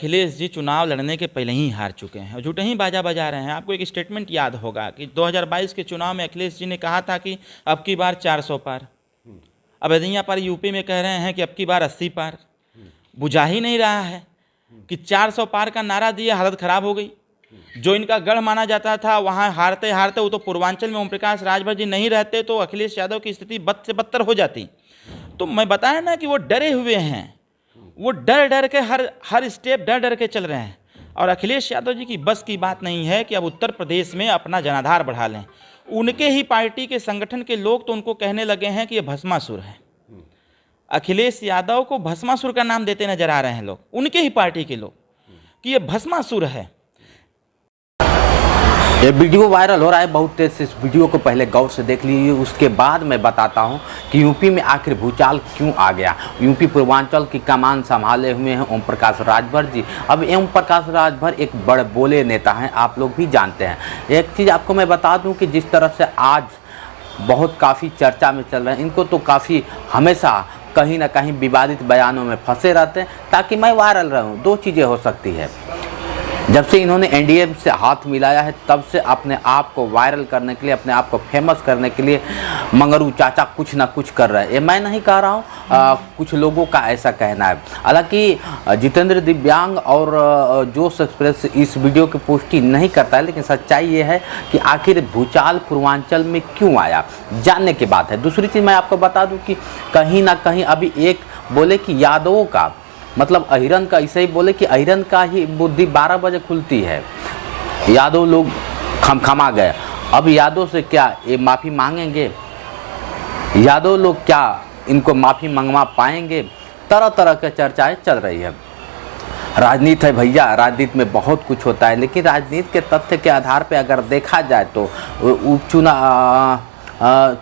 अखिलेश जी चुनाव लड़ने के पहले ही हार चुके हैं और झूठे ही बाजा बजा रहे हैं। आपको एक स्टेटमेंट याद होगा कि 2022 के चुनाव में अखिलेश जी ने कहा था कि अब की बार 400 पार। अब यहाँ पर यूपी में कह रहे हैं कि अब की बार 80 पार। बुझा ही नहीं रहा है कि 400 पार का नारा दिया, हालत खराब हो गई। जो इनका गढ़ माना जाता था वहाँ हारते हारते, वो तो पूर्वांचल में ओम प्रकाश राजभर जी नहीं रहते तो अखिलेश यादव की स्थिति बद से बदतर हो जाती। तो मैं बताया ना कि वो डरे हुए हैं, वो डर डर के हर स्टेप डर डर के चल रहे हैं। और अखिलेश यादव जी की बस की बात नहीं है कि अब उत्तर प्रदेश में अपना जनाधार बढ़ा लें। उनके ही पार्टी के संगठन के लोग तो उनको कहने लगे हैं कि ये भस्मासुर है। अखिलेश यादव को भस्मासुर का नाम देते नजर आ रहे हैं लोग, उनके ही पार्टी के लोग, कि ये भस्मासुर है। ये वीडियो वायरल हो रहा है बहुत तेज से। इस वीडियो को पहले गौर से देख लीजिए, उसके बाद मैं बताता हूं कि यूपी में आखिर भूचाल क्यों आ गया। यूपी पूर्वांचल की कमान संभाले हुए हैं ओम प्रकाश राजभर जी। अब ओम प्रकाश राजभर एक बड़े बोले नेता हैं, आप लोग भी जानते हैं। एक चीज़ आपको मैं बता दूं कि जिस तरह से आज बहुत काफ़ी चर्चा में चल रहे हैं, इनको तो काफ़ी हमेशा कहीं ना कहीं विवादित बयानों में फंसे रहते हैं ताकि मैं वायरल रहूं। दो चीज़ें हो सकती है, जब से इन्होंने एनडीए से हाथ मिलाया है तब से अपने आप को वायरल करने के लिए, अपने आप को फेमस करने के लिए मंगरू चाचा कुछ ना कुछ कर रहे हैं। ये मैं नहीं कह रहा हूँ, कुछ लोगों का ऐसा कहना है। हालांकि जितेंद्र दिव्यांग और जोश एक्सप्रेस इस वीडियो की पुष्टि नहीं करता है, लेकिन सच्चाई ये है कि आखिर भूचाल पूर्वांचल में क्यों आया, जानने की बात है। दूसरी चीज़ मैं आपको बता दूँ कि कहीं ना कहीं अभी एक बोले कि यादवों का मतलब अहिरन का, ऐसे ही बोले कि अहिरन का ही बुद्धि 12 बजे खुलती है। यादव लोग खमखमा गए। अब यादव से क्या ये माफ़ी मांगेंगे? यादव लोग क्या इनको माफ़ी मंगवा पाएंगे? तरह तरह के चर्चाएं चल रही है। राजनीति है भैया, राजनीति में बहुत कुछ होता है, लेकिन राजनीति के तथ्य के आधार पर अगर देखा जाए तो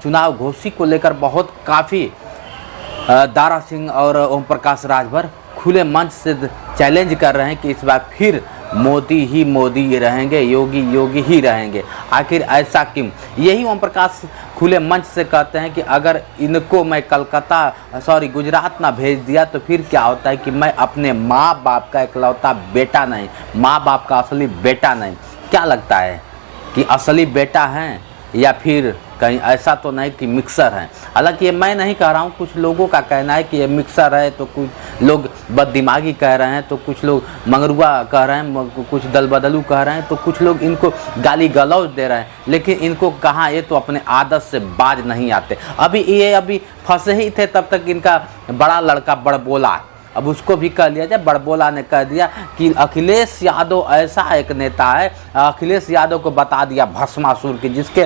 चुनाव घोषी को लेकर बहुत काफ़ी दारा सिंह और ओम प्रकाश राजभर खुले मंच से चैलेंज कर रहे हैं कि इस बार फिर मोदी ही मोदी रहेंगे, योगी योगी ही रहेंगे। आखिर ऐसा क्यों? यही ओम प्रकाश खुले मंच से कहते हैं कि अगर इनको मैं गुजरात ना भेज दिया तो फिर क्या होता है कि मैं अपने माँ बाप का इकलौता बेटा नहीं, माँ बाप का असली बेटा नहीं। क्या लगता है कि असली बेटा हैं या फिर कहीं ऐसा तो नहीं कि मिक्सर है? हालांकि ये मैं नहीं कह रहा हूँ, कुछ लोगों का कहना है कि ये मिक्सर है, तो कुछ लोग बददिमागी कह रहे हैं, तो कुछ लोग मंगरुआ कह रहे हैं, कुछ दल बदलू कह रहे हैं, तो कुछ लोग इनको गाली गलौज दे रहे हैं। लेकिन इनको कहाँ, ये तो अपने आदत से बाज नहीं आते। अभी फंसे ही थे तब तक इनका बड़ा लड़का बड़बोला, अब उसको भी कह लिया जाए, बड़बोला ने कह दिया कि अखिलेश यादव ऐसा एक नेता है, अखिलेश यादव को बता दिया भस्मासुर की, जिसके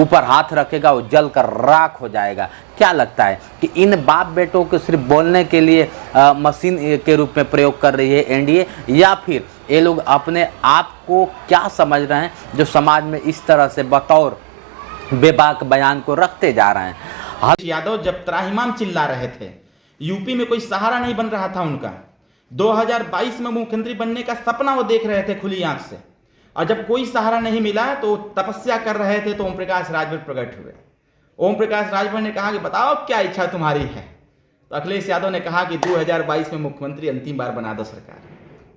ऊपर हाथ रखेगा वो जल कर राख हो जाएगा। क्या लगता है कि इन बाप बेटों को सिर्फ बोलने के लिए मशीन के रूप में प्रयोग कर रही है एनडीए, या फिर ये लोग अपने आप को क्या समझ रहे हैं जो समाज में इस तरह से बतौर बेबाक बयान को रखते जा रहे हैं? यादव जब त्राहिमाम चिल्ला रहे थे, यूपी में कोई सहारा नहीं बन रहा था उनका। 2022 में मुख्यमंत्री बनने का सपना वो देख रहे थे खुली आंख से, और जब कोई सहारा नहीं मिला तो तपस्या कर रहे थे, तो ओम प्रकाश राजभर प्रकट हुए। ओम प्रकाश राजभर ने कहा कि बताओ क्या इच्छा तुम्हारी है? तो अखिलेश यादव ने कहा कि 2022 में मुख्यमंत्री अंतिम बार बना दो सरकार।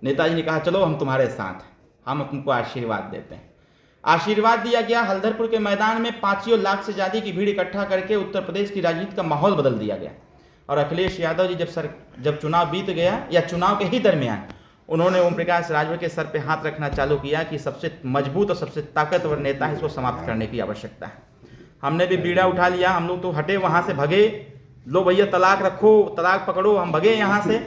नेताजी ने कहा चलो हम तुम्हारे साथ हैं, हम तुमको आशीर्वाद देते हैं। आशीर्वाद दिया गया। हल्दरपुर के मैदान में 5 लाख से ज़्यादा की भीड़ इकट्ठा करके उत्तर प्रदेश की राजनीति का माहौल बदल दिया गया। और अखिलेश यादव जी जब चुनाव बीत गया, या चुनाव के ही दरमियान, उन्होंने ओम प्रकाश राजभर के सर पे हाथ रखना चालू किया कि सबसे मजबूत और सबसे ताकतवर नेता है, इसको समाप्त करने की आवश्यकता है। हमने भी बीड़ा उठा लिया, हम लोग तो हटे वहाँ से, भगे, लो भैया तलाक रखो, तलाक पकड़ो, हम भगे यहाँ से।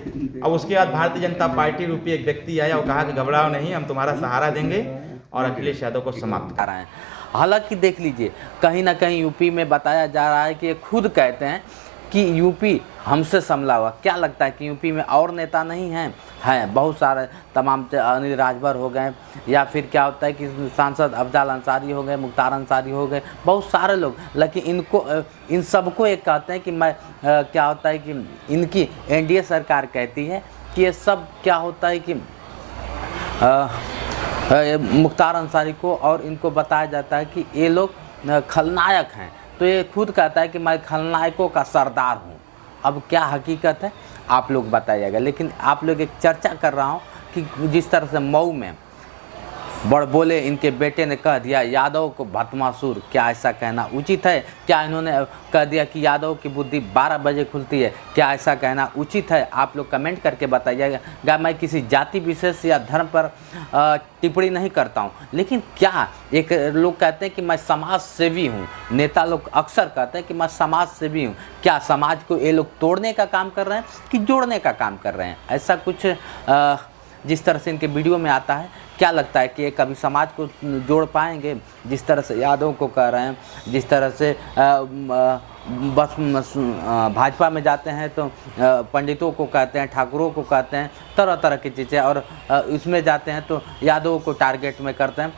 और उसके बाद भारतीय जनता पार्टी रूपी एक व्यक्ति आया और कहा कि घबराओ नहीं, हम तुम्हारा सहारा देंगे और अखिलेश यादव को समाप्त कर रहे हैं। हालांकि देख लीजिए, कहीं ना कहीं यूपी में बताया जा रहा है कि खुद कहते हैं कि यूपी हमसे संभला हुआ। क्या लगता है कि यूपी में और नेता नहीं हैं? हैं बहुत सारे, तमाम अनिल राजभर हो गए, या फिर क्या होता है कि सांसद अफजाल अंसारी हो गए, मुख्तार अंसारी हो गए, बहुत सारे लोग। लेकिन इन सबको एक कहते हैं कि क्या होता है कि इनकी एनडीए सरकार कहती है कि ये सब क्या होता है कि मुख्तार अंसारी को और इनको बताया जाता है कि ये लोग खलनायक हैं। तो ये खुद कहता है कि मैं खलनायकों का सरदार हूँ। अब क्या हकीकत है आप लोग बताइएगा। लेकिन आप लोग एक चर्चा कर रहा हूँ कि जिस तरह से मऊ में बड़बोले इनके बेटे ने कह दिया यादव को भस्मासुर, क्या ऐसा कहना उचित है? क्या इन्होंने कह दिया कि यादव की बुद्धि 12 बजे खुलती है, क्या ऐसा कहना उचित है? आप लोग कमेंट करके बताइएगा। मैं किसी जाति विशेष या धर्म पर टिप्पणी नहीं करता हूं, लेकिन क्या एक लोग कहते हैं कि मैं समाज सेवी हूं, नेता लोग अक्सर कहते हैं कि मैं समाज सेवी हूं, क्या समाज को ये लोग तोड़ने का काम कर रहे हैं कि जोड़ने का काम कर रहे हैं? ऐसा कुछ जिस तरह से इनके वीडियो में आता है, क्या लगता है कि ये कभी समाज को जोड़ पाएंगे? जिस तरह से यादव को कह रहे हैं, जिस तरह से बस भाजपा में जाते हैं तो पंडितों को कहते हैं, ठाकुरों को कहते हैं, तरह तरह की चीज़ें, और इसमें जाते हैं तो यादवों को टारगेट में करते हैं,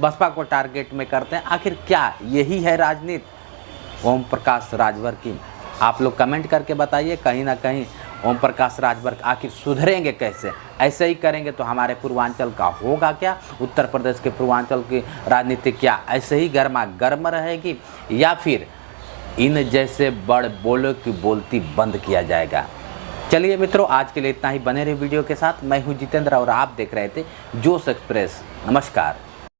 बसपा को टारगेट में करते हैं। आखिर क्या यही है राजनीति ओम प्रकाश राजभर की? आप लोग कमेंट करके बताइए। कहीं ना कहीं ओम प्रकाश राजभर आखिर सुधरेंगे कैसे? ऐसे ही करेंगे तो हमारे पूर्वांचल का होगा क्या? उत्तर प्रदेश के पूर्वांचल की राजनीति क्या ऐसे ही गर्मा गर्म रहेगी, या फिर इन जैसे बड़ बोलों की बोलती बंद किया जाएगा? चलिए मित्रों, आज के लिए इतना ही। बने रहे वीडियो के साथ। मैं हूं जितेंद्र और आप देख रहे थे जोश एक्सप्रेस। नमस्कार।